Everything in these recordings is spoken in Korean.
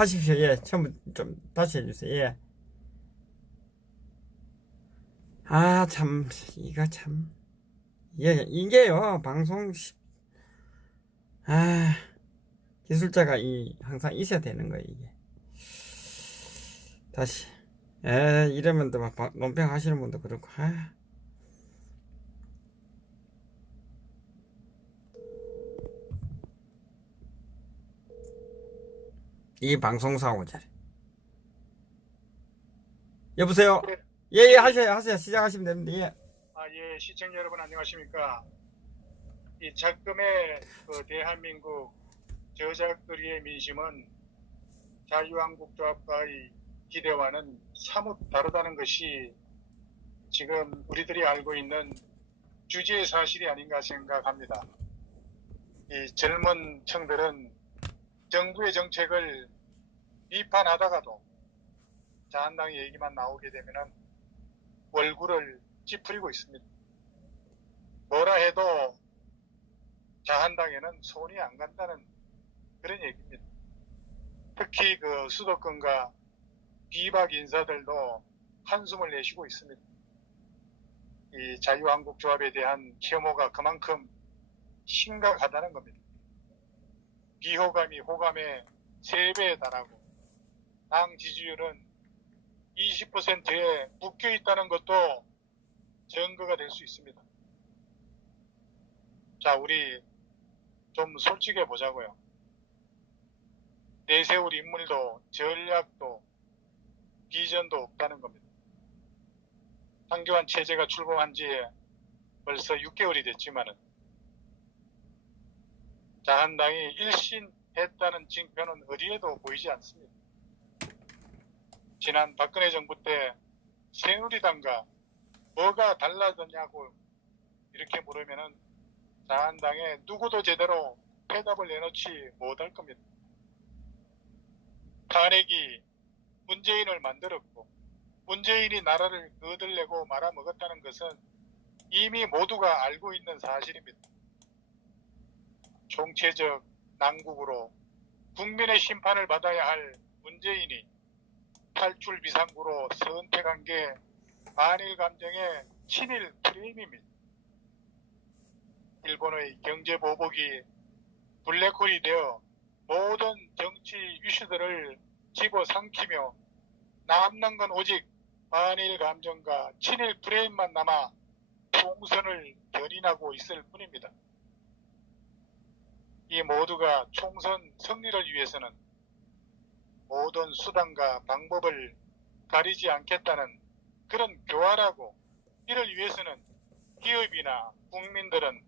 하십시오. 예, 처음 좀 다시 해주세요. 예. 아, 참, 이거 참. 예, 이게요, 아, 기술자가 항상 있어야 되는 거예요, 이게. 다시. 이러면 또 막 논평 하시는 분도 그렇고, 이 방송사고 잘. 여보세요? 네, 예, 예, 예, 하세요. 시작하시면 됩니다. 예. 예, 시청자 여러분 안녕하십니까? 이 작금의 그 대한민국 저작거리의 민심은 자유한국조합과의 기대와는 사뭇 다르다는 것이 지금 우리들이 알고 있는 주지의 사실이 아닌가 생각합니다. 이 젊은 층들은 정부의 정책을 비판하다가도 자한당의 얘기만 나오게 되면은 얼굴을 찌푸리고 있습니다. 뭐라 해도 자한당에는 손이 안 간다는 그런 얘기입니다. 특히 그 수도권과 비박 인사들도 한숨을 내쉬고 있습니다. 이 자유한국조합에 대한 혐오가 그만큼 심각하다는 겁니다. 비호감이 호감의 3배에 달하고 당 지지율은 20%에 묶여 있다는 것도 증거가 될 수 있습니다. 자, 우리 좀 솔직해 보자고요. 내세울 인물도 전략도 비전도 없다는 겁니다. 황교안 체제가 출범한 지 벌써 6개월이 됐지만은 자한당이 일신했다는 징표는 어디에도 보이지 않습니다. 지난 박근혜 정부 때 새누리당과 뭐가 달라졌냐고 이렇게 물으면은 자한당에 누구도 제대로 대답을 내놓지 못할 겁니다. 탄핵이 문재인을 만들었고 문재인이 나라를 거들내고 말아먹었다는 것은 이미 모두가 알고 있는 사실입니다. 총체적 난국으로 국민의 심판을 받아야 할 문재인이 탈출 비상구로 선택한 게 반일 감정의 친일 프레임입니다. 일본의 경제 보복이 블랙홀이 되어 모든 정치 이슈들을 집어삼키며 남는 건 오직 반일 감정과 친일 프레임만 남아 총선을 견인하고 있을 뿐입니다. 이 모두가 총선 승리를 위해서는 모든 수단과 방법을 가리지 않겠다는 그런 교활하고, 이를 위해서는 기업이나 국민들은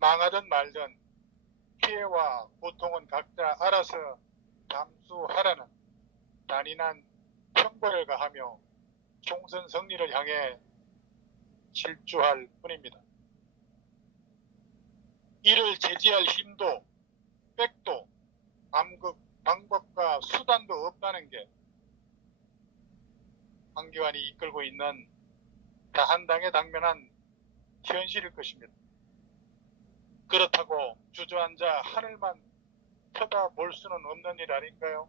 망하든 말든 피해와 고통은 각자 알아서 감수하라는 단인한 평벌을 가하며 총선 승리를 향해 질주할 뿐입니다. 이를 제지할 힘도 백도 방법과 수단도 없다는 게 황교안이 이끌고 있는 자한당의 당면한 현실일 것입니다. 그렇다고 주저앉아 하늘만 쳐다볼 수는 없는 일 아닌가요?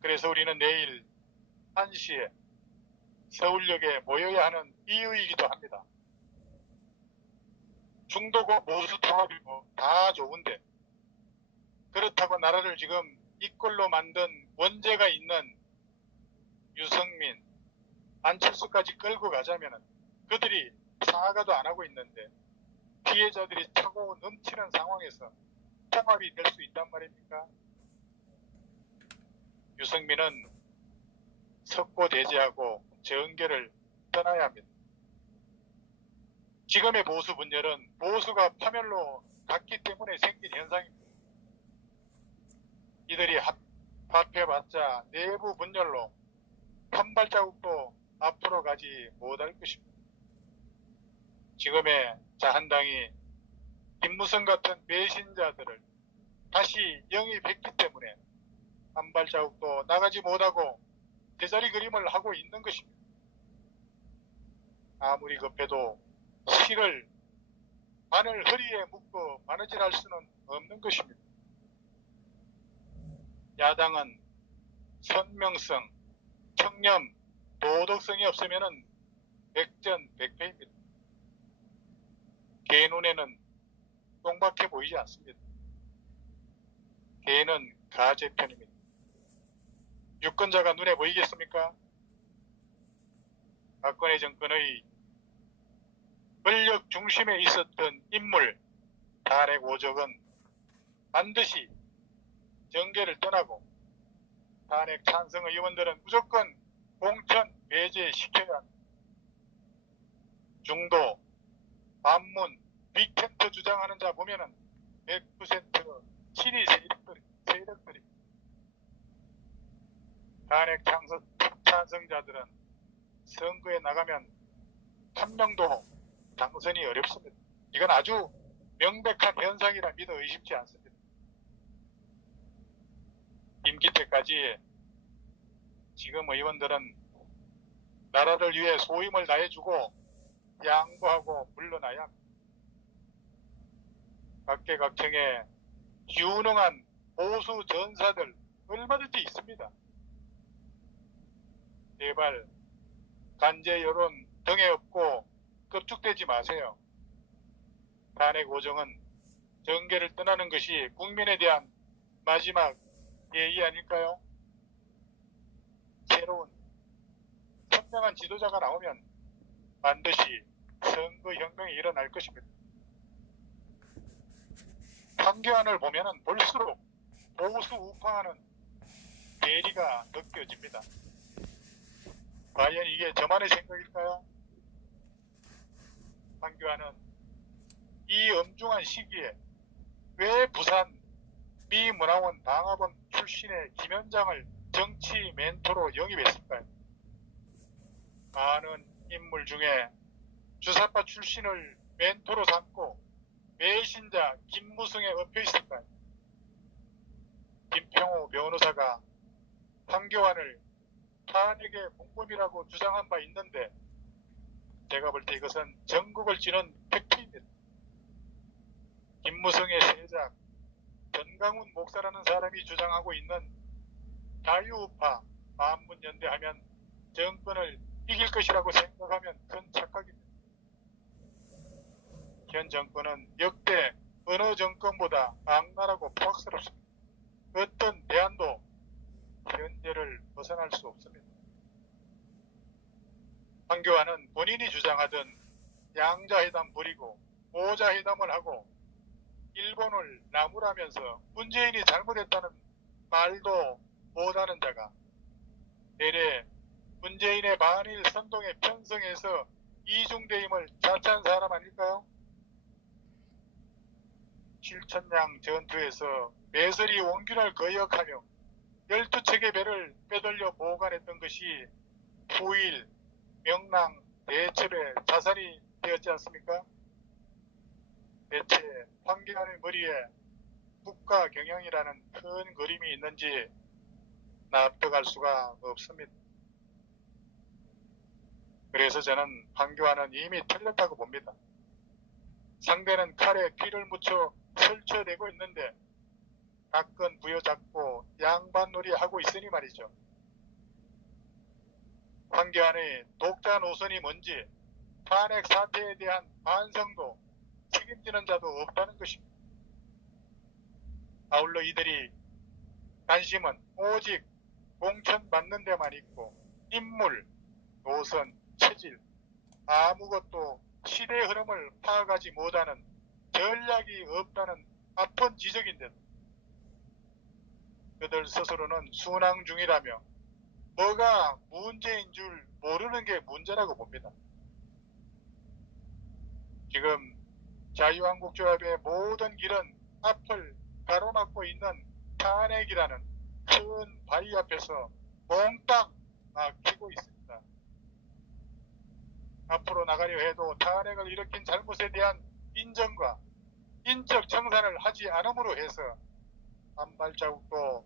그래서 우리는 내일 1시에 서울역에 모여야 하는 이유이기도 합니다. 중도고 보수 통합이고 다 좋은데 그렇다고 나라를 지금 이꼴로 만든 원죄가 있는 유승민, 안철수까지 끌고 가자면 그들이 사과도 안 하고 있는데 피해자들이 차고 넘치는 상황에서 통합이 될 수 있단 말입니까? 유승민은 석고대죄하고 정계를 떠나야 합니다. 지금의 보수 분열은 보수가 파멸로 갔기 때문에 생긴 현상입니다. 이들이 합해봤자 내부 분열로 한 발자국도 앞으로 가지 못할 것입니다. 지금의 자한당이 김무성 같은 배신자들을 다시 영입했기 때문에 한 발자국도 나가지 못하고 제자리 그림을 하고 있는 것입니다. 아무리 급해도 실을 바늘 허리에 묶고 바느질할 수는 없는 것입니다. 야당은 선명성, 청렴, 도덕성이 없으면은 백전백패입니다. 개 눈에는 똥밖에 보이지 않습니다. 개는 가재편입니다. 유권자가 눈에 보이겠습니까? 박근혜 정권의 권력 중심에 있었던 인물 탄핵 오적은 반드시 정계를 떠나고 탄핵 찬성 의원들은 무조건 공천 배제시켜야 합니다. 중도, 반문, 빅텐트 주장하는 자 보면은 100% 친위 세력들이 탄핵 찬성자들은 선거에 나가면 한 명도 당선이 어렵습니다. 이건 아주 명백한 현상이라 믿어 의심치 않습니다. 임기 때까지 지금 의원들은 나라를 위해 소임을 다해주고 양보하고 물러나야 합니다. 각계각층에 유능한 보수 전사들 얼마든지 있습니다. 제발 간제 여론 등에 업고 껍죽대지 마세요. 탄핵 오정은 정계를 떠나는 것이 국민에 대한 마지막 예의 아닐까요? 새로운 선명한 지도자가 나오면 반드시 선거혁명이 일어날 것입니다. 황교안을 보면은 볼수록 보수 우파하는 괴리가 느껴집니다. 과연 이게 저만의 생각일까요? 황교안은 이 엄중한 시기에 왜 부산 미 문화원 방화범 출신의 김현장을 정치 멘토로 영입했을까요? 많은 인물 중에 주사파 출신을 멘토로 삼고 배신자 김무성에 엎여 있을까요? 김평호 변호사가 황교안을 탄핵의 공범이라고 주장한 바 있는데 제가 볼 때 이것은 전국을 찌는 팩트입니다. 김무성의 세작 전강훈 목사라는 사람이 주장하고 있는 자유우파 반문연대하면 정권을 이길 것이라고 생각하면 큰 착각입니다. 현 정권은 역대 어느 정권보다 악랄하고 포악스럽습니다. 어떤 대안도 현재를 벗어날 수 없습니다. 황교안은 본인이 주장하던 양자회담 부리고 오자회담을 하고 일본을 나무라면서 문재인이 잘못했다는 말도 못하는 자가 대래 문재인의 반일 선동에 편성해서 이중대임을 자처한 사람 아닐까요? 실천량 전투에서 매설이 원균을 거역하며 12척의 배를 빼돌려 보관했던 것이 후일 명랑 대첩의 자산이 되었지 않습니까? 대체 황교안의 머리에 국가 경영이라는 큰 그림이 있는지 납득할 수가 없습니다. 그래서 저는 황교안은 이미 틀렸다고 봅니다. 상대는 칼에 피를 묻혀 설쳐내고 있는데 가끔 부여잡고 양반놀이 하고 있으니 말이죠. 황교안의 독자 노선이 뭔지 탄핵 사태에 대한 반성도 책임지는 자도 없다는 것입니다. 아울러 이들이 관심은 오직 공천 받는 데만 있고 인물, 노선, 체질 아무것도 시대 흐름을 파악하지 못하는 전략이 없다는 아픈 지적인데 그들 스스로는 순항 중이라며 뭐가 문제인 줄 모르는 게 문제라고 봅니다. 지금 자유한국조합의 모든 길은 앞을 가로막고 있는 탄핵이라는 큰 바위 앞에서 몽땅 막히고 있습니다. 앞으로 나가려 해도 탄핵을 일으킨 잘못에 대한 인정과 인적 청산을 하지 않음으로 해서 한 발자국도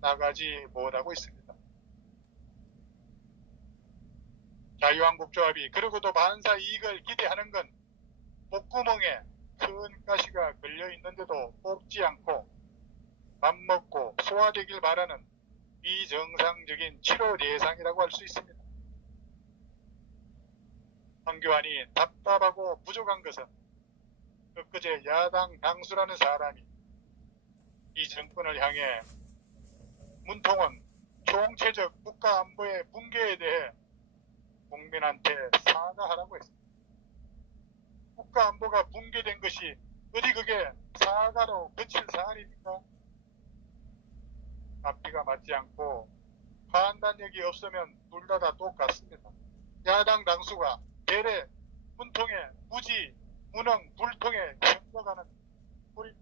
나가지 못하고 있습니다. 자유한국조합이 그러고도 반사 이익을 기대하는 건 목구멍에 큰 가시가 걸려 있는데도 뽑지 않고 밥 먹고 소화되길 바라는 비정상적인 치료 대상이라고 할 수 있습니다. 황교안이 답답하고 부족한 것은 엊그제 야당 당수라는 사람이 이 정권을 향해 문통원 총체적 국가안보의 붕괴에 대해 국민한테 사과하라고 했습니다. 국가안보가 붕괴된 것이 어디 그게 사과로 그칠 사안입니까? 앞뒤가 맞지 않고 판단력이 없으면 둘 다 똑같습니다. 야당 당수가 대래 문통에 무지 무능 불통에 현거가는 우리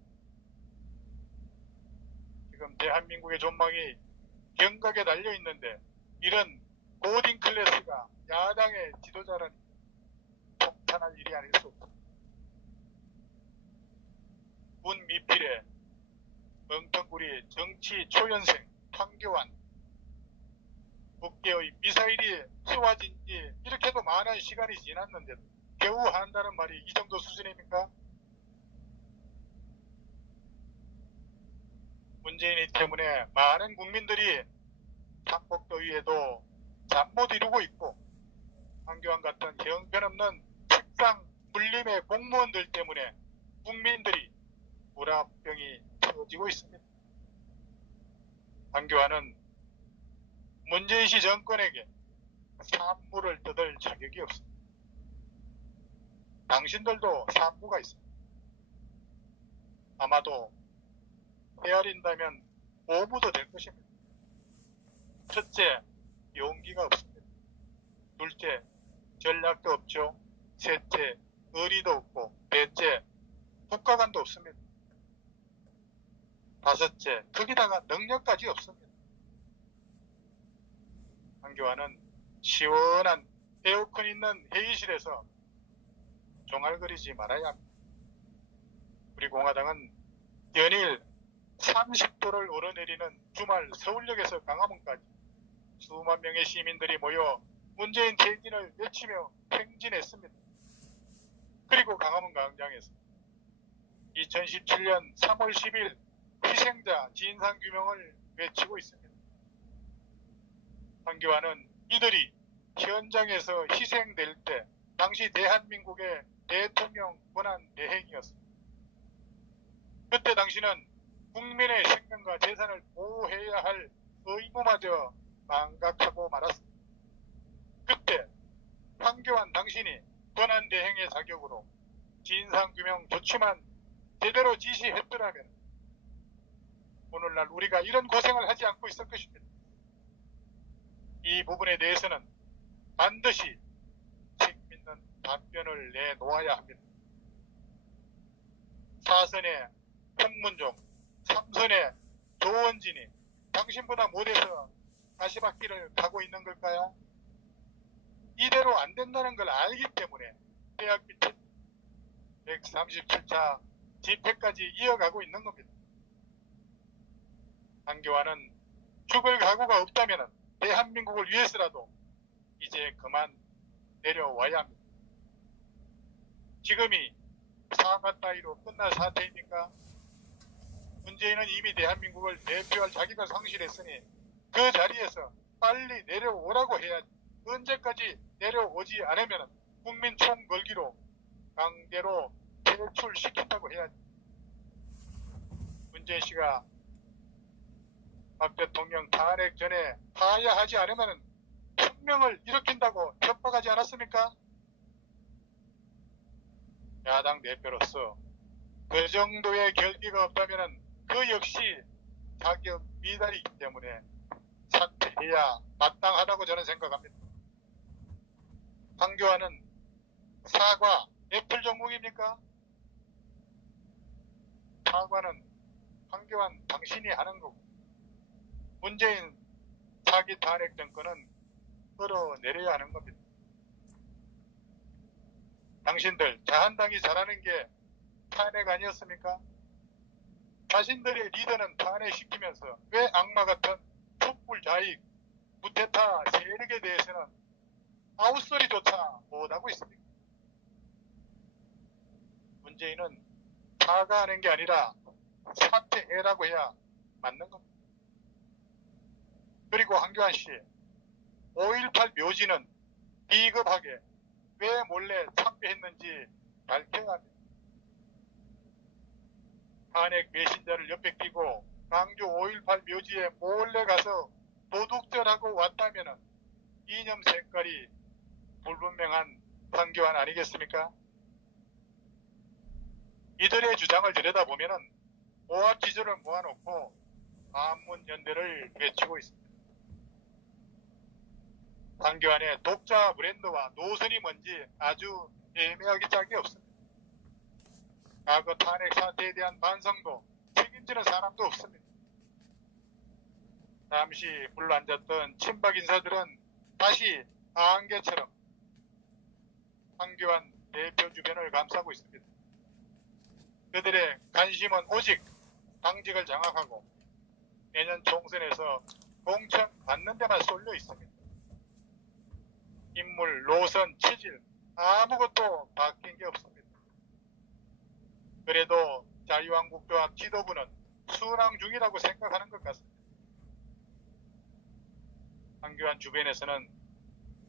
지금 대한민국의 전망이 경각에 달려 있는데 이런 고딩 클래스가 야당의 지도자라니 폭탄할 일이 아닐 수 없다. 문 미필의 멍텅구리 정치 초연생 황교안 국계의 미사일이 쏘아진 지 이렇게도 많은 시간이 지났는데 겨우 한다는 말이 이 정도 수준입니까? 문재인이 때문에 많은 국민들이 상복더위에도 잠 못 이루고 있고 황교안 같은 형편없는 책상 물림의 공무원들 때문에 국민들이 불합병이 터지고 있습니다. 황교안은 문재인 씨 정권에게 산물을 뜯을 자격이 없습니다. 당신들도 산무가 있습니다. 아마도 헤아린다면 오무도 될 것입니다. 첫째, 용기가 없습니다. 둘째, 전략도 없죠. 셋째, 의리도 없고 넷째, 국가관도 없습니다. 다섯째, 거기다가 능력까지 없습니다. 황교안은 시원한 에어컨 있는 회의실에서 종알거리지 말아야 합니다. 우리 공화당은 연일 30도를 오르내리는 주말 서울역에서 강화문까지 수만 명의 시민들이 모여 문재인 퇴진을 외치며 행진했습니다. 그리고 강화문 광장에서 2017년 3월 10일 희생자 진상규명을 외치고 있습니다. 황교안은 이들이 현장에서 희생될 때 당시 대한민국의 대통령 권한 대행이었습니다. 그때 당시는 국민의 생명과 재산을 보호해야 할 의무마저 망각하고 말았습니다. 그때 황교안 당신이 권한 대행의 자격으로 진상규명 조치만 제대로 지시했더라면 오늘날 우리가 이런 고생을 하지 않고 있을 것입니다. 이 부분에 대해서는 반드시 책임있는 답변을 내놓아야 합니다. 4선의 홍문종, 3선의 조원진이 당신보다 못해서 가시밭길을 가고 있는 걸까요? 이대로 안 된다는 걸 알기 때문에 대학교 137차 집회까지 이어가고 있는 겁니다. 황교안은 죽을 각오가 없다면 대한민국을 위해서라도 이제 그만 내려와야 합니다. 지금이 사과 따위로 끝날 사태입니까? 문재인은 이미 대한민국을 대표할 자기가 상실했으니 그 자리에서 빨리 내려오라고 해야지. 언제까지 내려오지 않으면 국민 총궐기로 강제로 퇴출시킨다고 해야지. 문재인 씨가 박 대통령 탄핵 전에 하야하지 않으면 혁명을 일으킨다고 협박하지 않았습니까? 야당 대표로서 그 정도의 결기가 없다면 그 역시 자격 미달이기 때문에 사퇴해야 마땅하다고 저는 생각합니다. 황교안은 사과 애플 전공입니까? 사과는 황교안 당신이 하는 거고 문재인 사기 탄핵 정권은 끌어내려야 하는 겁니다. 당신들 자한당이 잘하는 게 탄핵 아니었습니까? 자신들의 리더는 탄핵시키면서 왜 악마 같은 촛불 좌익 무테타 세력에 대해서는 아웃소리조차 못하고 있습니까? 문재인은 사과하는 게 아니라 사퇴해라고 해야 맞는 겁니다. 그리고 황교안 씨, 5.18 묘지는 비겁하게 왜 몰래 참배했는지 밝혀야 합니다. 탄핵 배신자를 옆에 끼고 광주 5.18 묘지에 몰래 가서 도둑질하고 왔다면 이념 색깔이 불분명한 황교안 아니겠습니까? 이들의 주장을 들여다보면 오합지졸을 모아놓고 반문연대를 외치고 있습니다. 황교안의 독자 브랜드와 노선이 뭔지 아주 애매하기 짝이 없습니다. 과거 탄핵 사태에 대한 반성도 책임지는 사람도 없습니다. 잠시 불러앉았던 친박 인사들은 다시 안개처럼 황교안 대표 주변을 감싸고 있습니다. 그들의 관심은 오직 당직을 장악하고 내년 총선에서 공천 받는 데만 쏠려 있습니다. 인물, 노선, 체질 아무것도 바뀐 게 없습니다. 그래도 자유한국당 지도부는 순항 중이라고 생각하는 것 같습니다. 황교안 주변에서는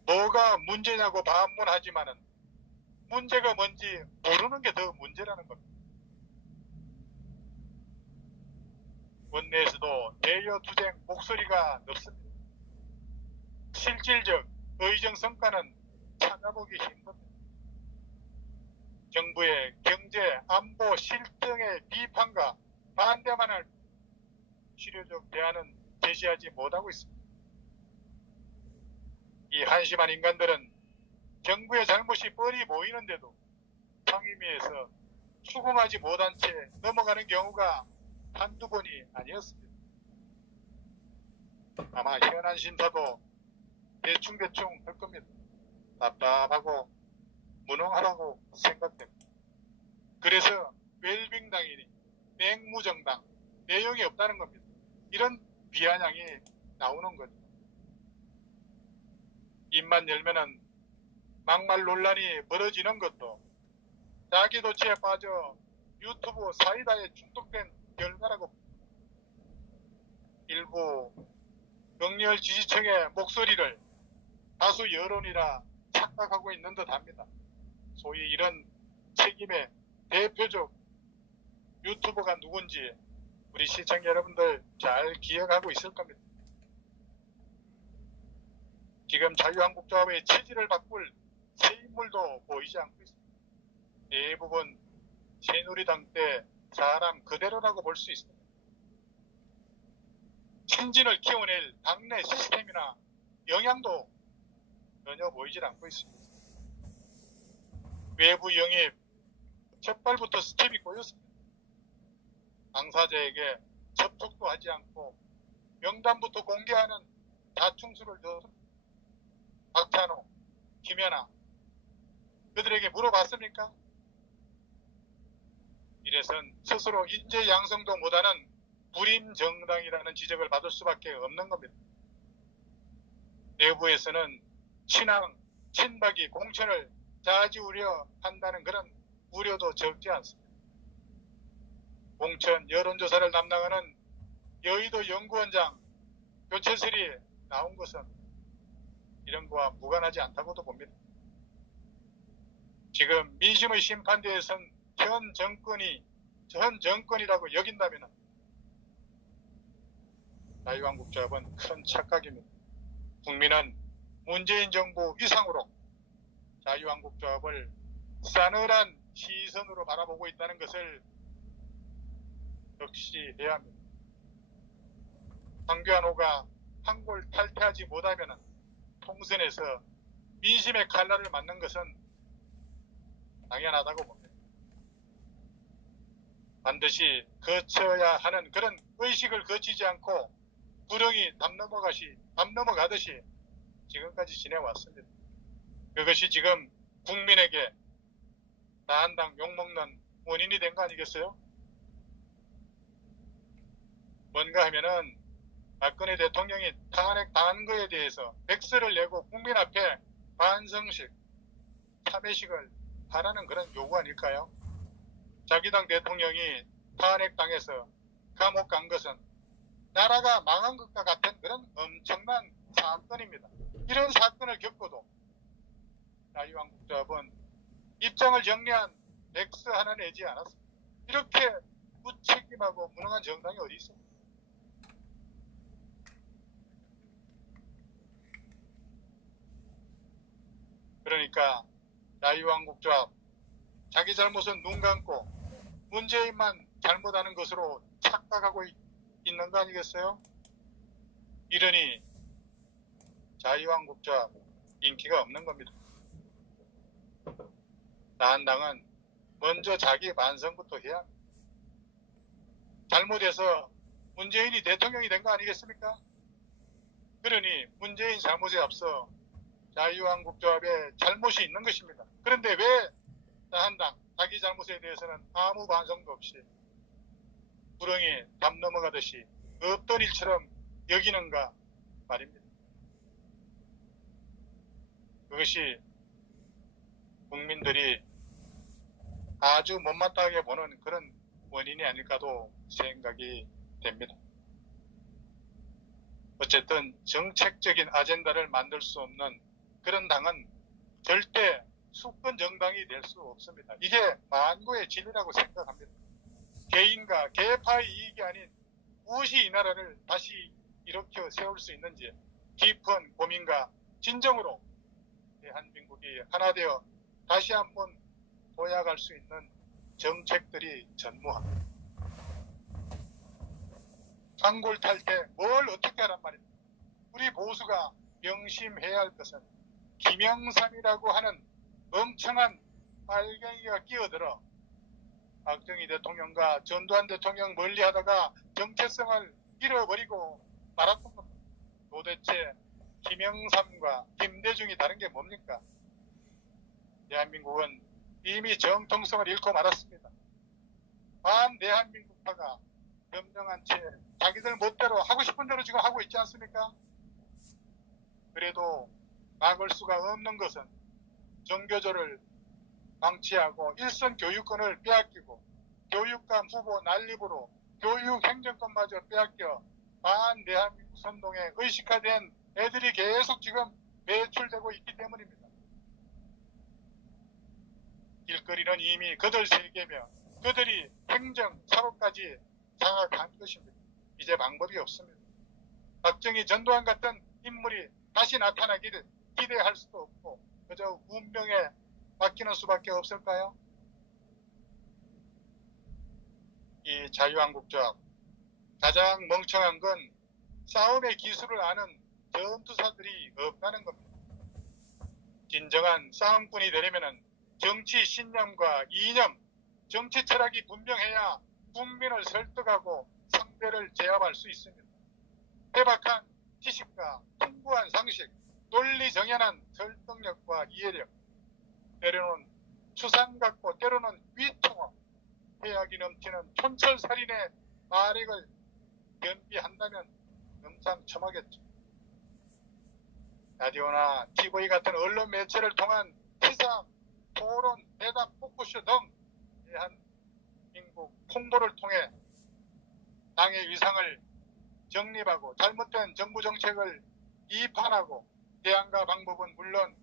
뭐가 문제냐고 반문하지만은 문제가 뭔지 모르는 게 더 문제라는 겁니다. 원내에서도 대여투쟁 목소리가 높습니다. 실질적 의정 성과는 찾아보기 힘듭니다. 정부의 경제, 안보 실정의 비판과 반대만을 실효적 대안은 제시하지 못하고 있습니다. 이 한심한 인간들은 정부의 잘못이 뻔히 보이는데도 상임위에서 수긍하지 못한 채 넘어가는 경우가 한두 번이 아니었습니다. 아마 현안 심사도 대충대충 할 겁니다. 답답하고 무능하다고 생각됩니다. 그래서 웰빙당이니 맹무정당 내용이 없다는 겁니다. 이런 비아냥이 나오는 거죠. 입만 열면은 막말 논란이 벌어지는 것도 자기 도취에 빠져 유튜브 사이다에 중독된 결과라고 일부 정렬 지지층의 목소리를 다수 여론이라 착각하고 있는 듯 합니다. 소위 이런 책임의 대표적 유튜버가 누군지 우리 시청자 여러분들 잘 기억하고 있을 겁니다. 지금 자유한국당의 체질을 바꿀 새 인물도 보이지 않고 있습니다. 대부분 새누리당 때 사람 그대로라고 볼 수 있습니다. 신진을 키워낼 당내 시스템이나 영향도 전혀 보이질 않고 있습니다. 외부 영입 첫발부터 스텝이 꼬였습니다. 당사자에게 접촉도 하지 않고 명단부터 공개하는 다충수를 넣었습니다. 박찬호, 김연아 그들에게 물어봤습니까? 이래선 스스로 인재 양성도 못하는 불임 정당이라는 지적을 받을 수밖에 없는 겁니다. 내부에서는 친황, 친박이 공천을 좌지우려 한다는 그런 우려도 적지 않습니다. 공천 여론조사를 담당하는 여의도 연구원장 교체설이 나온 것은 이런 거와 무관하지 않다고도 봅니다. 지금 민심의 심판대에선 현 정권이라고 여긴다면 자유한국당은 큰 착각입니다. 국민은 문재인 정부 이상으로 자유한국당을 싸늘한 시선으로 바라보고 있다는 것을 역시해야 합니다. 황교안호가 한골 탈퇴하지 못하면 통선에서 민심의 칼날을 맞는 것은 당연하다고 봅니다. 반드시 거쳐야 하는 그런 의식을 거치지 않고 구렁이 담 넘어가듯이 지금까지 지내왔습니다. 그것이 지금 국민에게 나한당 욕먹는 원인이 된 거 아니겠어요? 뭔가 하면은 박근혜 대통령이 탄핵 당한 거에 대해서 백서를 내고 국민 앞에 반성식, 참회식을 하라는 그런 요구 아닐까요? 자기 당 대통령이 탄핵 당해서 감옥 간 것은 나라가 망한 것과 같은 그런 엄청난 사건입니다. 이런 사건을 겪고도 자유한국조합은 입장을 정리한 X 하나 내지 않았습니다. 이렇게 무책임하고 무능한 정당이 어디 있습니까? 그러니까 자유한국조합 자기 잘못은 눈 감고 문재인만 잘못하는 것으로 착각하고 있는 거 아니겠어요? 이러니 자유한국조합 인기가 없는 겁니다. 나한당은 먼저 자기 반성부터 해야 합니다. 잘못해서 문재인이 대통령이 된 거 아니겠습니까? 그러니 문재인 잘못에 앞서 자유한국조합에 잘못이 있는 것입니다. 그런데 왜 나한당 자기 잘못에 대해서는 아무 반성도 없이 구렁이 담 넘어가듯이 없던 일처럼 여기는가 말입니다. 그것이 국민들이 아주 못마땅하게 보는 그런 원인이 아닐까도 생각이 됩니다. 어쨌든 정책적인 아젠다를 만들 수 없는 그런 당은 절대 수권 정당이 될 수 없습니다. 이게 만고의 진리라고 생각합니다. 개인과 개파의 이익이 아닌 무엇이 이 나라를 다시 일으켜 세울 수 있는지 깊은 고민과 진정으로 대한민국이 하나 되어 다시 한번 도약할 수 있는 정책들이 전무합니다. 단골 탈 때 뭘 어떻게 하란 말입니다. 우리 보수가 명심해야 할 것은 김영삼이라고 하는 멍청한 빨갱이가 끼어들어 박정희 대통령과 전두환 대통령 멀리하다가 정체성을 잃어버리고 말았던 겁니다. 도대체 김영삼과 김대중이 다른 게 뭡니까? 대한민국은 이미 정통성을 잃고 말았습니다. 반대한민국파가 변명한 채 자기들 멋대로 하고 싶은 대로 지금 하고 있지 않습니까? 그래도 막을 수가 없는 것은 정교조를 방치하고 일선 교육권을 빼앗기고 교육감 후보 난립으로 교육 행정권마저 빼앗겨 반대한민국 선동에 의식화된 애들이 계속 지금 매출되고 있기 때문입니다. 길거리는 이미 그들 세계며 그들이 행정, 사고까지 장악한 것입니다. 이제 방법이 없습니다. 박정희, 전두환 같은 인물이 다시 나타나기를 기대할 수도 없고 그저 운명에 맡기는 수밖에 없을까요? 이 자유한국조합 가장 멍청한 건 싸움의 기술을 아는 전투사들이 없다는 겁니다. 진정한 싸움꾼이 되려면 정치 신념과 이념, 정치 철학이 분명해야 국민을 설득하고 상대를 제압할 수 있습니다. 해박한 지식과 풍부한 상식, 논리 정연한 설득력과 이해력, 때로는 추상 같고 때로는 위통어, 해악이 넘치는 촌철살인의 마력을 겸비한다면 금상첨화겠죠. 라디오나 TV 같은 언론 매체를 통한 시사, 토론, 대담, 토크쇼 등 대한민국 홍보를 통해 당의 위상을 정립하고 잘못된 정부 정책을 비판하고 대안과 방법은 물론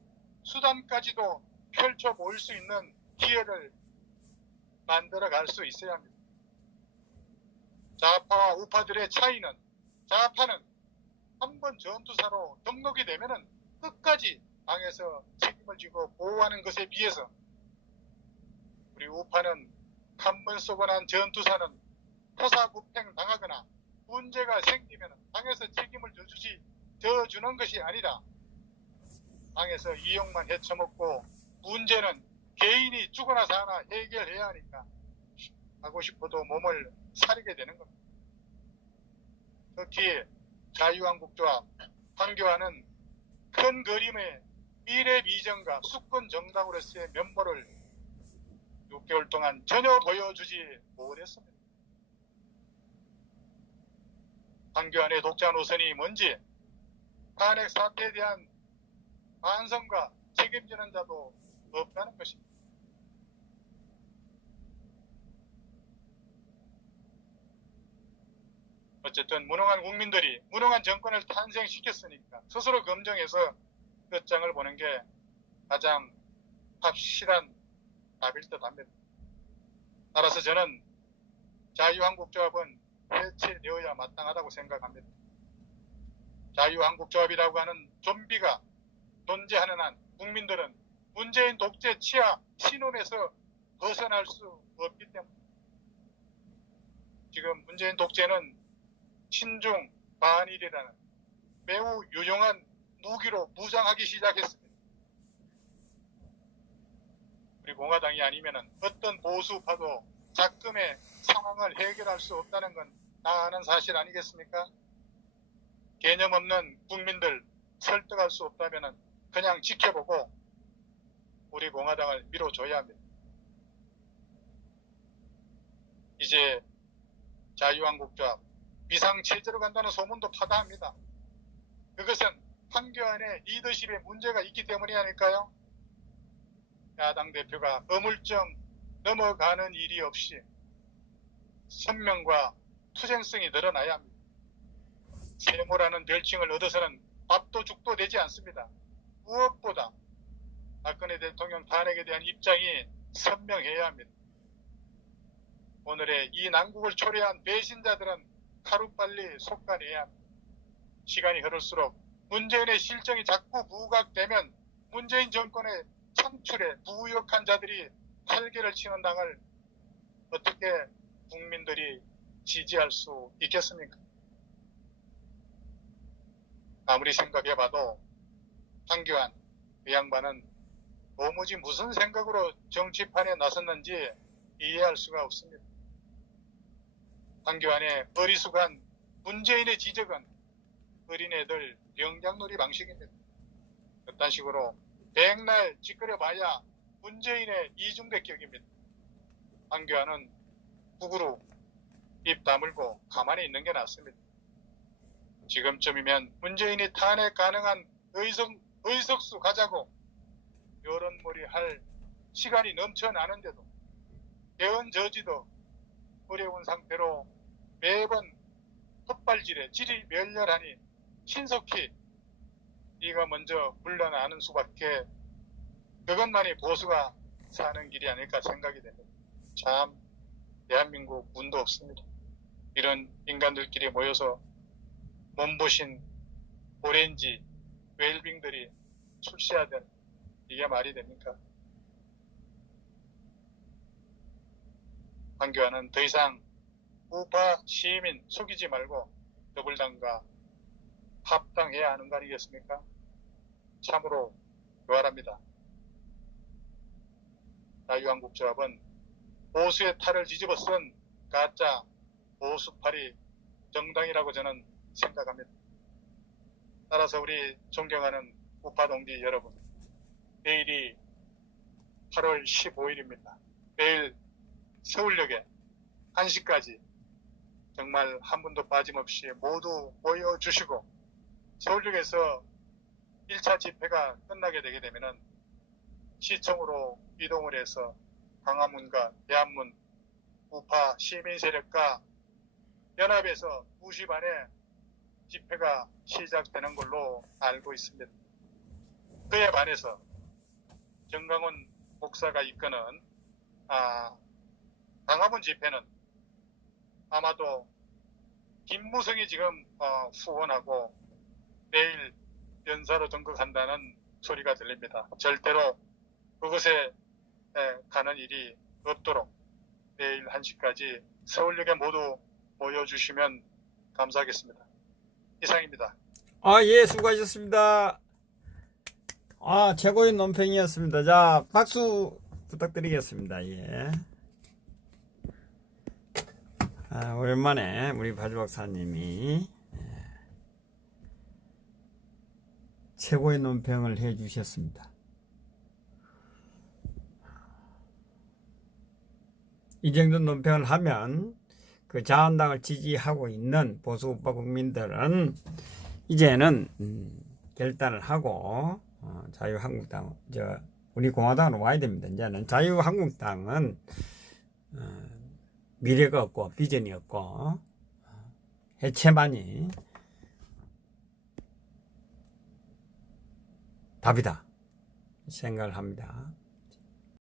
수단까지도 펼쳐 보일 수 있는 기회를 만들어 갈 수 있어야 합니다. 좌파와 우파들의 차이는 좌파는 한번 전투사로 등록이 되면은 끝까지 당에서 책임을 지고 보호하는 것에 비해서 우리 우파는 한 번 쏘고 난 전투사는 토사구팽 당하거나 문제가 생기면 당에서 책임을 져주는 것이 아니라 당에서 이용만 헤쳐먹고 문제는 개인이 죽어나 사나 해결해야 하니까 하고 싶어도 몸을 사리게 되는 겁니다. 특히 자유한국조합, 황교안은 큰 그림의 미래 비전과 수권 정당으로서의 면모를 6개월 동안 전혀 보여주지 못했습니다. 황교안의 독자 노선이 뭔지 탄핵 사태에 대한 반성과 책임지는 자도 없다는 것입니다. 어쨌든 무능한 국민들이 무능한 정권을 탄생시켰으니까 스스로 검증해서 끝장을 보는 게 가장 확실한 답일 듯합니다. 따라서 저는 자유한국조합은 해체되어야 마땅하다고 생각합니다. 자유한국조합이라고 하는 좀비가 존재하는 한 국민들은 문재인 독재 치하 신혼에서 벗어날 수 없기 때문에 지금 문재인 독재는 친중 반일이라는 매우 유용한 무기로 무장하기 시작했습니다. 우리 공화당이 아니면은 어떤 보수파도 작금의 상황을 해결할 수 없다는 건 다 아는 사실 아니겠습니까? 개념 없는 국민들 설득할 수 없다면은 그냥 지켜보고 우리 공화당을 밀어줘야 합니다. 이제 자유한국조합 비상체제로 간다는 소문도 파다합니다. 그것은 황교안의 리더십에 문제가 있기 때문이 아닐까요? 야당 대표가 어물쩍 넘어가는 일이 없이 선명과 투쟁성이 늘어나야 합니다. 세모라는 별칭을 얻어서는 밥도 죽도 되지 않습니다. 무엇보다 박근혜 대통령 탄핵에 대한 입장이 선명해야 합니다. 오늘의 이 난국을 초래한 배신자들은 하루빨리 속아내야 합니다. 시간이 흐를수록 문재인의 실정이 자꾸 부각되면 문재인 정권의 창출에 부역한 자들이 활개를 치는 당을 어떻게 국민들이 지지할 수 있겠습니까? 아무리 생각해봐도 황교안 그 양반은 도무지 무슨 생각으로 정치판에 나섰는지 이해할 수가 없습니다. 황교안의 어리숙한 문재인의 지적은 어린애들 영장놀이 방식입니다. 그딴 식으로 백날 찌끄려봐야 문재인의 이중대격입니다. 황교안은 북으로 입 다물고 가만히 있는 게 낫습니다. 지금쯤이면 문재인이 탄핵 가능한 의석수 가자고 여론몰이 할 시간이 넘쳐나는데도 개헌 저지도 어려운 상태로 매번 헛발질에 질이 멸렬하니 신속히 네가 먼저 물러나는 수밖에 그것만이 보수가 사는 길이 아닐까 생각이 됩니다. 참 대한민국 운도 없습니다. 이런 인간들끼리 모여서 몸보신 오렌지 웰빙들이 출시하던 이게 말이 됩니까? 황교안은 더 이상 우파 시민 속이지 말고 더불당과 합당해야 하는 거 아니겠습니까? 참으로 교활합니다. 자유한국조합은 보수의 탈을 뒤집어 쓴 가짜 보수파리 정당이라고 저는 생각합니다. 따라서 우리 존경하는 우파 동지 여러분, 내일이 8월 15일입니다. 내일 서울역에 1시까지 정말 한 분도 빠짐없이 모두 모여주시고 서울역에서 1차 집회가 끝나게 되게 되면은 시청으로 이동을 해서 광화문과 대한문 우파 시민 세력과 연합에서 2시 반에 집회가 시작되는 걸로 알고 있습니다. 그에 반해서 정강훈 목사가 이끄는 광화문 집회는 아마도 김무성이 지금 후원하고 내일 연사로 등극한다는 소리가 들립니다. 절대로 그곳에 가는 일이 없도록 내일 1시까지 서울역에 모두 모여주시면 감사하겠습니다. 이상입니다. 예, 수고하셨습니다. 최고의 논평이었습니다. 자, 박수 부탁드리겠습니다. 예. 오랜만에 우리 바주 박사님이 최고의 논평을 해 주셨습니다. 이 정도 논평을 하면 그 자한당을 지지하고 있는 보수 우파 국민들은 이제는 결단을 하고 자유한국당, 우리 공화당으로 와야 됩니다. 이제는 자유한국당은 미래가 없고 비전이 없고 해체만이 답이다 생각을 합니다.